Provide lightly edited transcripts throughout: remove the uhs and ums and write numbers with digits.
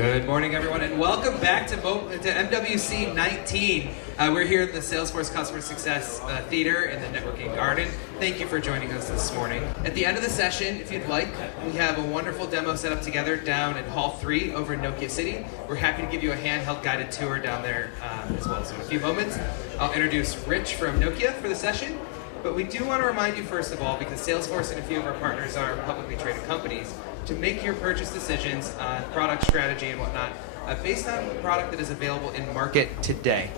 Good morning, everyone, and welcome back to MWC 19. We're here at the Salesforce Customer Success Theatre in the Networking Garden. Thank you for joining us this morning. At the end of the session, if you'd like, we have a wonderful demo set up together down in Hall 3 over in Nokia City. We're happy to give you a handheld guided tour down there as well. So in a few moments, I'll introduce Rich from Nokia for the session. But we do want to remind you, first of all, because Salesforce and a few of our partners are publicly traded companies, to make your purchase decisions on product strategy and whatnot based on the product that is available in market today.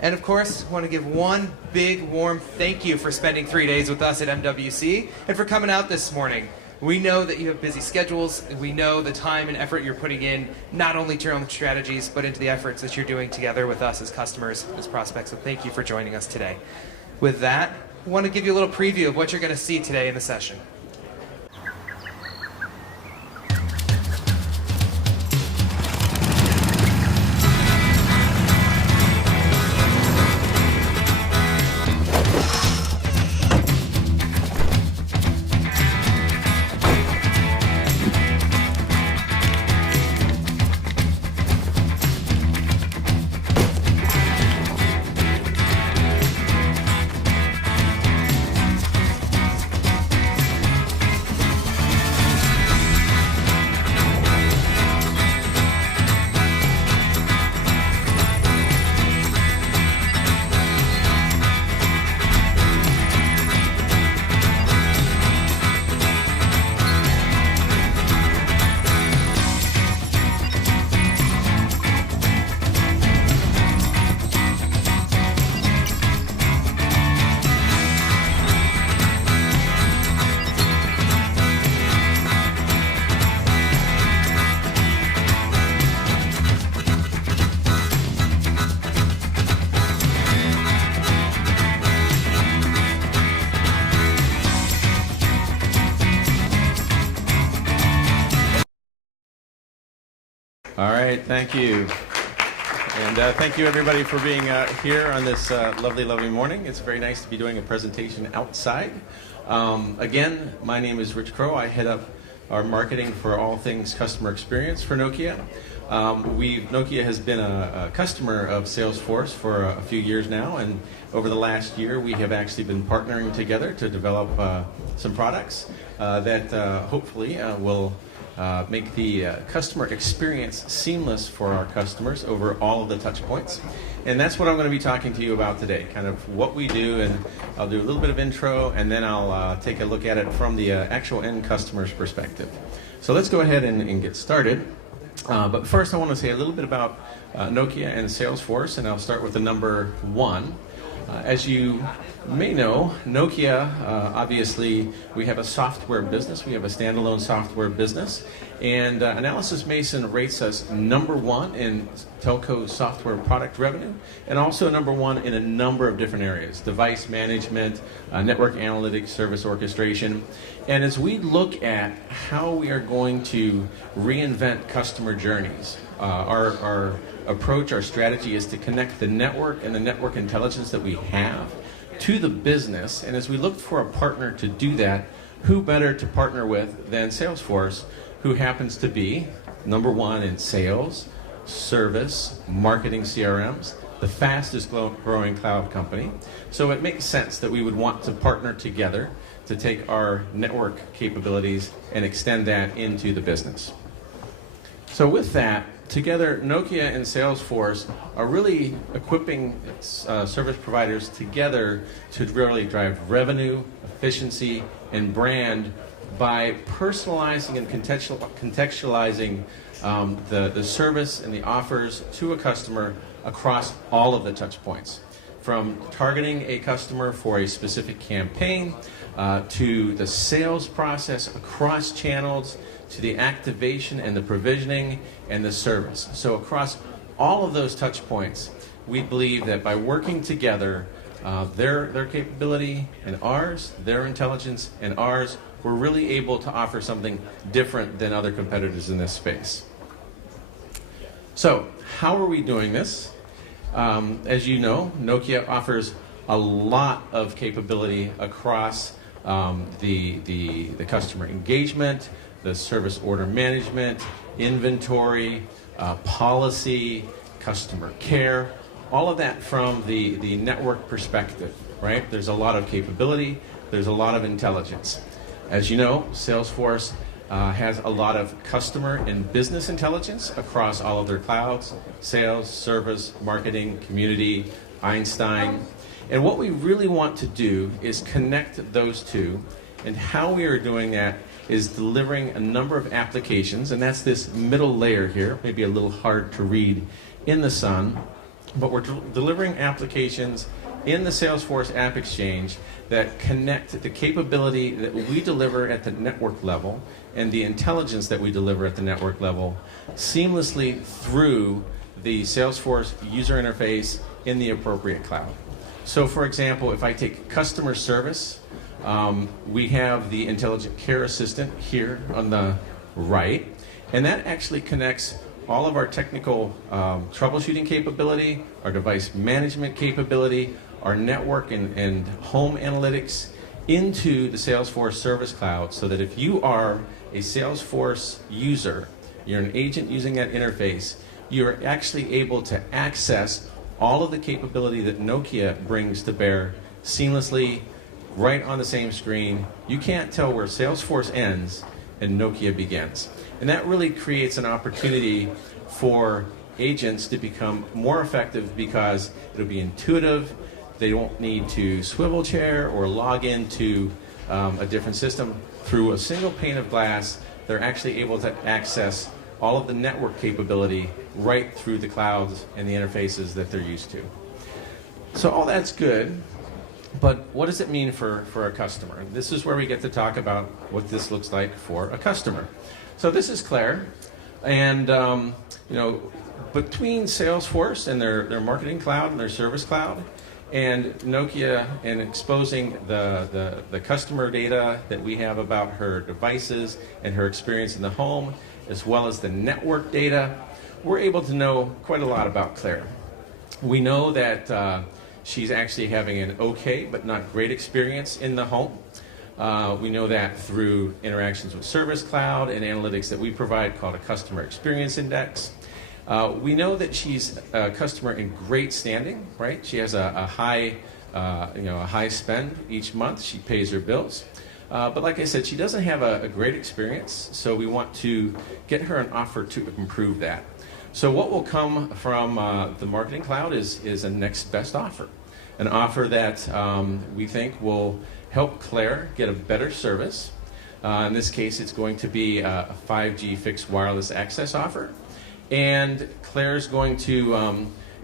And of course, I want to give one big warm thank you for spending 3 days with us at MWC and for coming out this morning. We know that you have busy schedules. We know the time and effort you're putting in, not only to your own strategies, but into the efforts that you're doing together with us as customers, as prospects. So thank you for joining us today. With that, I want to give you a little preview of what you're going to see today in the session. All right, thank you. And thank you, everybody, for being here on this lovely morning. It's very nice to be doing a presentation outside. Again, my name is Rich Crow. I head up our marketing for all things customer experience for Nokia. Nokia has been a customer of Salesforce for a few years now, and over the last year we have actually been partnering together to develop some products that hopefully will make the customer experience seamless for our customers over all of the touch points. And that's what I'm going to be talking to you about today, kind of what we do, and I'll do a little bit of intro, and then I'll take a look at it from the actual end customer's perspective. So let's go ahead and get started. But first I want to say a little bit about Nokia and Salesforce, and I'll start with the number 1. As you may know, Nokia, obviously, we have a software business. We have a standalone software business. And Analysis Mason rates us number 1 in telco software product revenue, and also number 1 in a number of different areas: device management, network analytics, service orchestration. And as we look at how we are going to reinvent customer journeys, our approach, our strategy is to connect the network and the network intelligence that we have to the business. And as we look for a partner to do that, who better to partner with than Salesforce, who happens to be number 1 in sales, service, marketing CRMs, the fastest growing cloud company. So it makes sense that we would want to partner together to take our network capabilities and extend that into the business. So with that, together, Nokia and Salesforce are really equipping service providers together to really drive revenue, efficiency, and brand by personalizing and contextualizing the service and the offers to a customer across all of the touch points. From targeting a customer for a specific campaign, to the sales process across channels, to the activation and the provisioning and the service. So across all of those touch points, we believe that by working together, their capability and ours, their intelligence and ours, we're really able to offer something different than other competitors in this space. So how are we doing this? As you know, Nokia offers a lot of capability across the customer engagement, the service order management, inventory, policy, customer care, all of that from the network perspective, right? There's a lot of capability, there's a lot of intelligence. As you know, Salesforce has a lot of customer and business intelligence across all of their clouds, sales, service, marketing, community, Einstein. And what we really want to do is connect those two, and how we are doing that is delivering a number of applications, and that's this middle layer here, maybe a little hard to read in the sun, but we're delivering applications in the Salesforce App Exchange that connect the capability that we deliver at the network level and the intelligence that we deliver at the network level seamlessly through the Salesforce user interface in the appropriate cloud. So for example, if I take customer service, we have the Intelligent Care Assistant here on the right, and that actually connects all of our technical troubleshooting capability, our device management capability, our network and home analytics into the Salesforce Service Cloud, so that if you are a Salesforce user, you're an agent using that interface, you're actually able to access all of the capability that Nokia brings to bear seamlessly right on the same screen. You can't tell where Salesforce ends and Nokia begins. And that really creates an opportunity for agents to become more effective because it'll be intuitive. They won't need to swivel chair or log into a different system. Through a single pane of glass, they're actually able to access all of the network capability right through the clouds and the interfaces that they're used to. So all that's good, but what does it mean for a customer? And this is where we get to talk about what this looks like for a customer. So this is Claire, and between Salesforce and their marketing cloud and their service cloud, and Nokia, and exposing the customer data that we have about her devices and her experience in the home, as well as the network data, we're able to know quite a lot about Claire. We know that she's actually having an okay but not great experience in the home. We know that through interactions with Service Cloud and analytics that we provide called a Customer Experience Index. We know that she's a customer in great standing, right? She has a high spend each month. She pays her bills. But like I said, she doesn't have a great experience, so we want to get her an offer to improve that. So what will come from the Marketing Cloud is a next best offer, an offer that we think will help Claire get a better service. In this case, it's going to be a 5G fixed wireless access offer. And Claire's going to,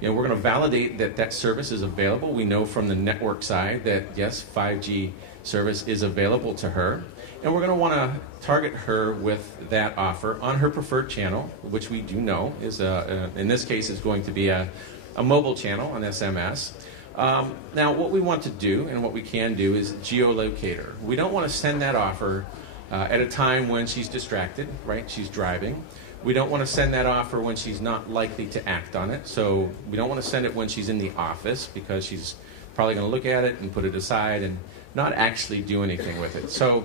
we're going to validate that service is available. We know from the network side that, yes, 5G service is available to her. And we're going to want to target her with that offer on her preferred channel, which we do know is, in this case, is going to be a mobile channel on SMS. Now, what we want to do and what we can do is geolocate her. We don't want to send that offer at a time when she's distracted, right? She's driving. We don't want to send that offer when she's not likely to act on it. So we don't want to send it when she's in the office, because she's probably going to look at it and put it aside and not actually do anything with it. So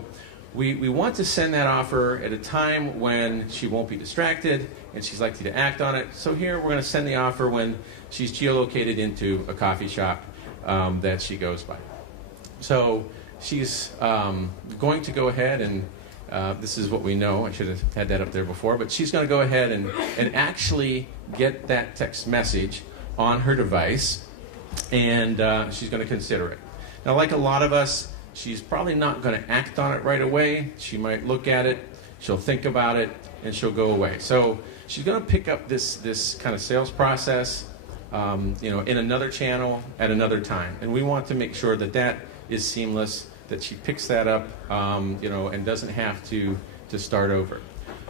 we want to send that offer at a time when she won't be distracted and she's likely to act on it. So here we're going to send the offer when she's geolocated into a coffee shop that she goes by. So she's going to go ahead and this is what we know. I should have had that up there before, but she's going to go ahead and actually get that text message on her device, and she's going to consider it. Now, like a lot of us, she's probably not going to act on it right away. She might look at it, she'll think about it, and she'll go away. So she's going to pick up this kind of sales process, in another channel at another time, and we want to make sure that is seamless, that she picks that up, and doesn't have to start over.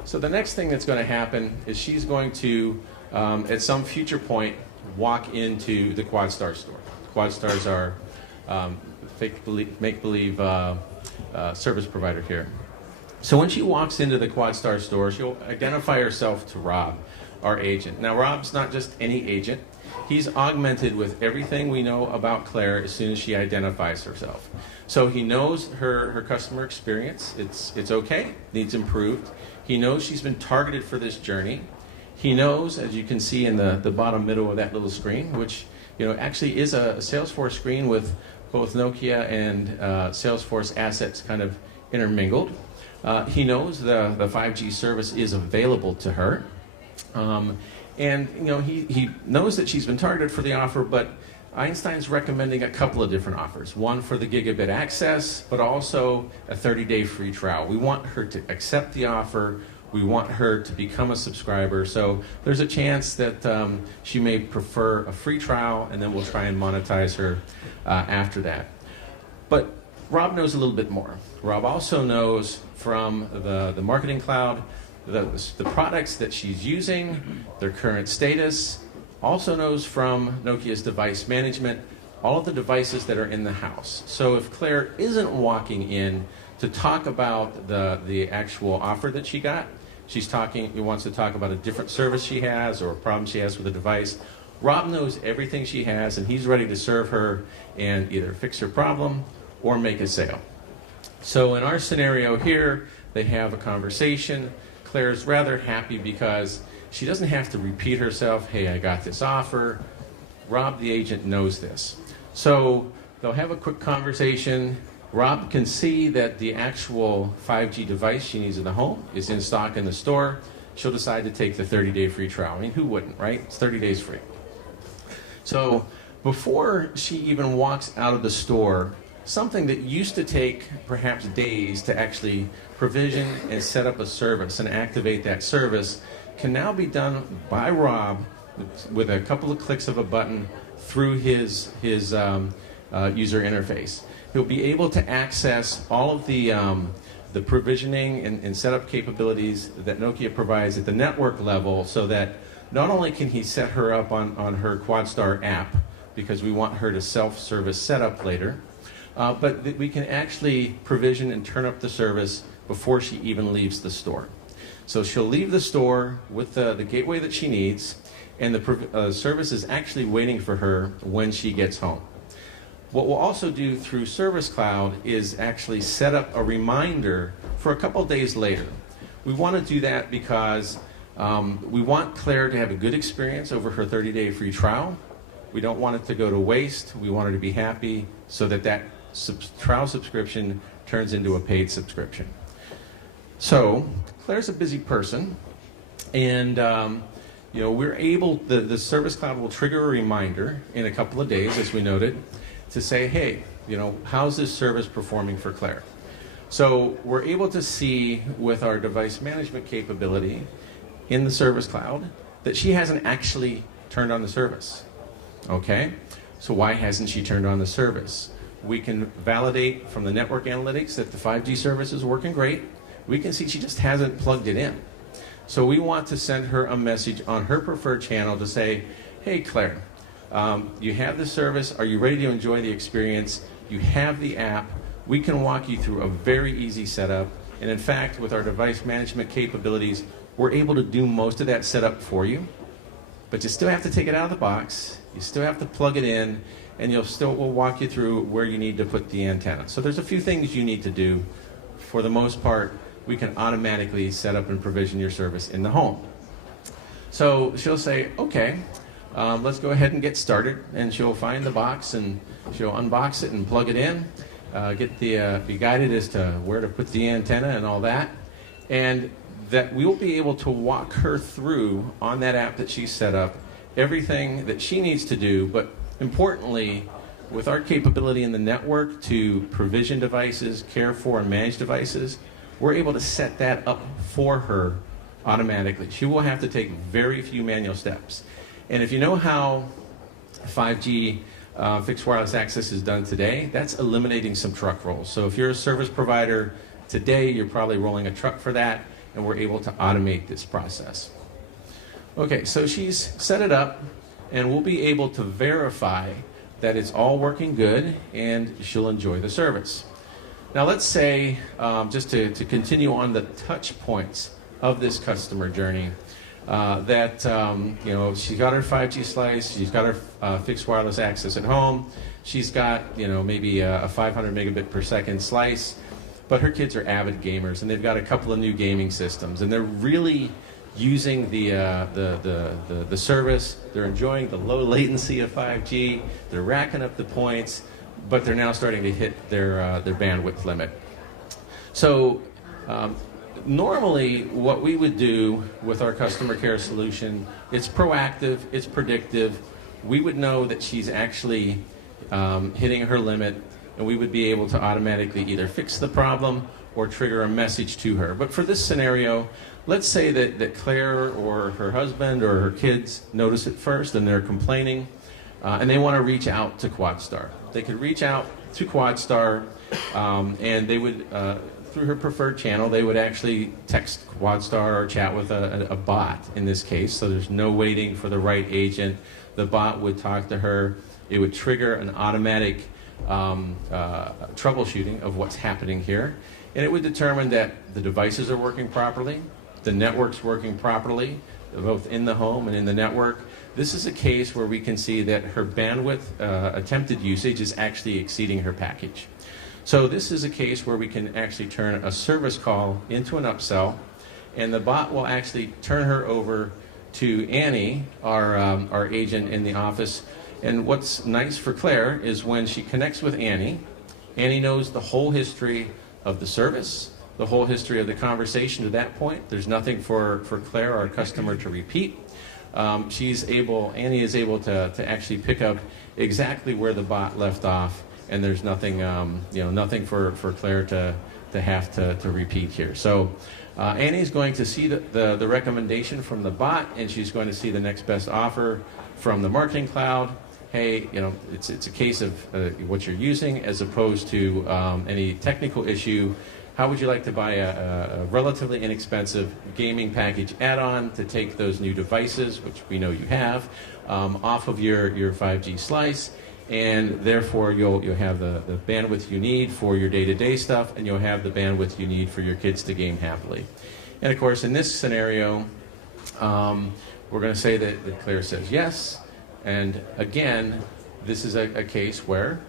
So the next thing that's going to happen is she's going to, at some future point, walk into the QuadStar store. QuadStars are make-believe service provider here. So when she walks into the QuadStar store, she'll identify herself to Rob, our agent. Now, Rob's not just any agent. He's augmented with everything we know about Claire as soon as she identifies herself. So he knows her customer experience. It's okay, needs improved. He knows she's been targeted for this journey. He knows, as you can see in the bottom middle of that little screen, which actually is a Salesforce screen with both Nokia and Salesforce assets kind of intermingled. He knows the 5G service is available to her. And he knows that she's been targeted for the offer, but Einstein's recommending a couple of different offers. One for the gigabit access, but also a 30-day free trial. We want her to accept the offer. We want her to become a subscriber. So there's a chance that she may prefer a free trial, and then we'll try and monetize her after that. But Rob knows a little bit more. Rob also knows from the Marketing Cloud the products that she's using, their current status. Also knows from Nokia's device management all of the devices that are in the house. So if Claire isn't walking in to talk about the actual offer that she got, he wants to talk about a different service she has or a problem she has with a device, Rob knows everything she has, and he's ready to serve her and either fix her problem or make a sale. So in our scenario here, they have a conversation. Claire's rather happy because she doesn't have to repeat herself. Hey, I got this offer. Rob, the agent, knows this. So they'll have a quick conversation. Rob can see that the actual 5G device she needs in the home is in stock in the store. She'll decide to take the 30-day free trial. I mean, who wouldn't, right? It's 30 days free. So before she even walks out of the store, something that used to take perhaps days to actually provision and set up a service and activate that service can now be done by Rob with a couple of clicks of a button through his user interface. He'll be able to access all of the provisioning and setup capabilities that Nokia provides at the network level, so that not only can he set her up on her QuadStar app, because we want her to self-service setup later, but that we can actually provision and turn up the service before she even leaves the store. So she'll leave the store with the gateway that she needs, and the service is actually waiting for her when she gets home. What we'll also do through Service Cloud is actually set up a reminder for a couple days later. We want to do that because we want Claire to have a good experience over her 30-day free trial. We don't want it to go to waste. We want her to be happy so that trial subscription turns into a paid subscription. So Claire's a busy person, and we're able, the Service Cloud will trigger a reminder in a couple of days, as we noted, to say, hey, how's this service performing for Claire? So we're able to see with our device management capability in the Service Cloud that she hasn't actually turned on the service. Okay? So why hasn't she turned on the service? We can validate from the network analytics that the 5G service is working great. We can see she just hasn't plugged it in. So we want to send her a message on her preferred channel to say, hey, Claire, you have the service. Are you ready to enjoy the experience? You have the app. We can walk you through a very easy setup. And in fact, with our device management capabilities, we're able to do most of that setup for you. But you still have to take it out of the box. You still have to plug it in. And we'll walk you through where you need to put the antenna. So there's a few things you need to do. For the most part, we can automatically set up and provision your service in the home. So she'll say, okay, let's go ahead and get started. And she'll find the box and she'll unbox it and plug it in, be guided as to where to put the antenna and all that. And that we'll be able to walk her through on that app that she's set up, everything that she needs to do, but importantly, with our capability in the network to provision devices, care for and manage devices, we're able to set that up for her automatically. She will have to take very few manual steps. And if you know how 5G fixed wireless access is done today, that's eliminating some truck rolls. So if you're a service provider today, you're probably rolling a truck for that, and we're able to automate this process. Okay, so she's set it up, and we'll be able to verify that it's all working good and she'll enjoy the service. Now let's say, just to continue on the touch points of this customer journey, that she's got her 5G slice, she's got her fixed wireless access at home, she's got maybe a 500 megabit per second slice, but her kids are avid gamers and they've got a couple of new gaming systems and they're really using the service. They're enjoying the low latency of 5G. They're racking up the points, but they're now starting to hit their bandwidth limit. So normally what we would do with our customer care solution, it's proactive, it's predictive. We would know that she's actually hitting her limit, and we would be able to automatically either fix the problem or trigger a message to her. But for this scenario, let's say that Claire or her husband or her kids notice it first and they're complaining, and they want to reach out to QuadStar. They could reach out to QuadStar, and they would, through her preferred channel, they would actually text QuadStar or chat with a bot in this case, so there's no waiting for the right agent. The bot would talk to her. It would trigger an automatic troubleshooting of what's happening here, and it would determine that the devices are working properly, the network's working properly, both in the home and in the network. This is a case where we can see that her bandwidth attempted usage is actually exceeding her package. So this is a case where we can actually turn a service call into an upsell, and the bot will actually turn her over to Annie, our agent in the office. And what's nice for Claire is when she connects with Annie, Annie knows the whole history of the service, the whole history of the conversation to that point. There's nothing for Claire, our customer, to repeat. Annie is able to actually pick up exactly where the bot left off, and there's nothing, nothing for Claire to have to repeat here. So Annie's going to see the recommendation from the bot, and she's going to see the next best offer from the Marketing Cloud. Hey, it's a case of what you're using as opposed to any technical issue. How would you like to buy a relatively inexpensive gaming package add-on to take those new devices, which we know you have, off of your 5G slice, and therefore you'll have the bandwidth you need for your day-to-day stuff, and you'll have the bandwidth you need for your kids to game happily. And of course, in this scenario, we're going to say that Claire says yes. And again, this is a case where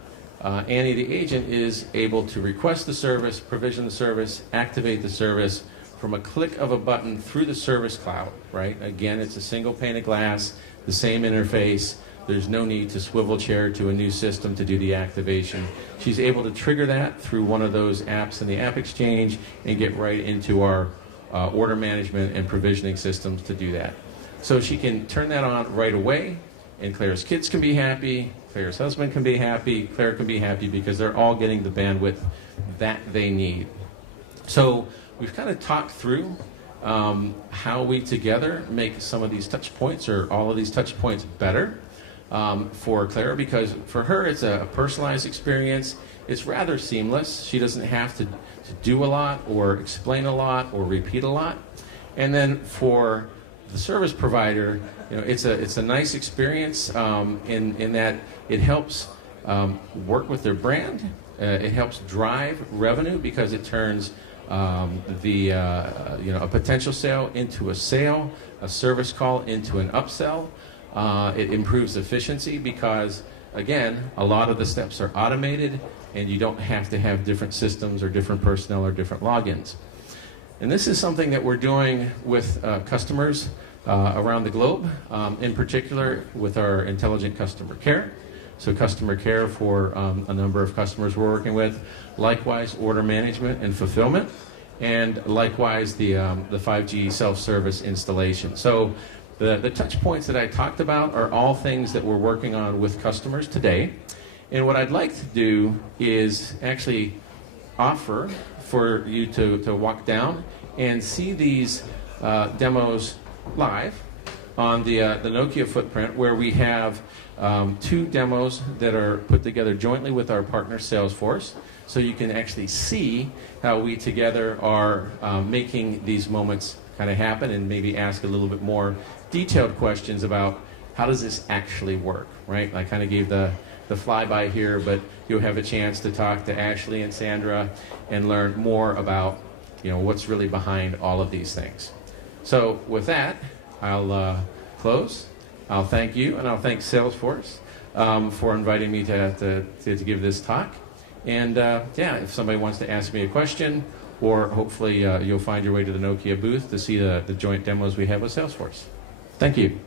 Annie, the agent, is able to request the service, provision the service, activate the service from a click of a button through the Service Cloud, right? Again, it's a single pane of glass, the same interface. There's no need to swivel chair to a new system to do the activation. She's able to trigger that through one of those apps in the App Exchange and get right into our order management and provisioning systems to do that. So she can turn that on right away, and Claire's kids can be happy, Claire's husband can be happy, Claire can be happy because they're all getting the bandwidth that they need. So we've kind of talked through how we together make some of these touch points or all of these touch points better for Claire, because for her it's a personalized experience. It's rather seamless. She doesn't have to do a lot or explain a lot or repeat a lot. And then for the service provider, it's a nice experience in that it helps work with their brand. It helps drive revenue because it turns a potential sale into a sale, a service call into an upsell. It improves efficiency because, again, a lot of the steps are automated and you don't have to have different systems or different personnel or different logins. And this is something that we're doing with customers around the globe, in particular with our intelligent customer care. So customer care for a number of customers we're working with, likewise order management and fulfillment, and likewise the 5G self-service installation. So the touch points that I talked about are all things that we're working on with customers today. And what I'd like to do is actually offer for you to walk down and see these demos live on the Nokia footprint, where we have 2 demos that are put together jointly with our partner Salesforce, so you can actually see how we together are making these moments kind of happen, and maybe ask a little bit more detailed questions about how does this actually work, right? I kind of gave the the flyby here, but you'll have a chance to talk to Ashley and Sandra and learn more about what's really behind all of these things. So with that, I'll close. I'll thank you, and I'll thank Salesforce for inviting me to give this talk. And if somebody wants to ask me a question, or hopefully you'll find your way to the Nokia booth to see the joint demos we have with Salesforce. Thank you.